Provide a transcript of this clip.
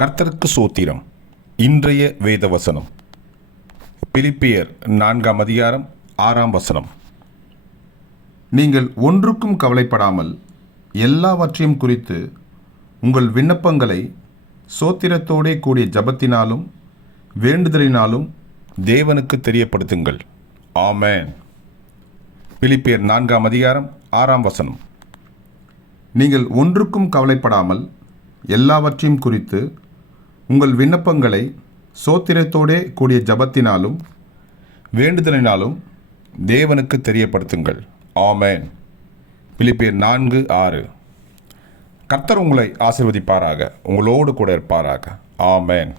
கர்த்தருக்கு சோத்திரம். இன்றைய வேத வசனம் பிலிப்பியர் நான்காம் அதிகாரம் ஆறாம் வசனம். நீங்கள் ஒன்றுக்கும் கவலைப்படாமல் எல்லாவற்றையும் குறித்து உங்கள் விண்ணப்பங்களை சோத்திரத்தோடே கூடிய ஜபத்தினாலும் வேண்டுதலினாலும் தேவனுக்கு தெரியப்படுத்துங்கள். ஆமேன். பிலிப்பியர் நான்காம் அதிகாரம் ஆறாம் வசனம். நீங்கள் ஒன்றுக்கும் கவலைப்படாமல் எல்லாவற்றையும் குறித்து உங்கள் விண்ணப்பங்களை சோத்திரத்தோடே கூடிய ஜபத்தினாலும் வேண்டுதலினாலும் தேவனுக்கு தெரியப்படுத்துங்கள். ஆமேன். பிலிப்பியர் நான்கு ஆறு. கர்த்தர் உங்களை ஆசிர்வதிப்பாராக. உங்களோடு கூட இருப்பாராக. ஆமேன்.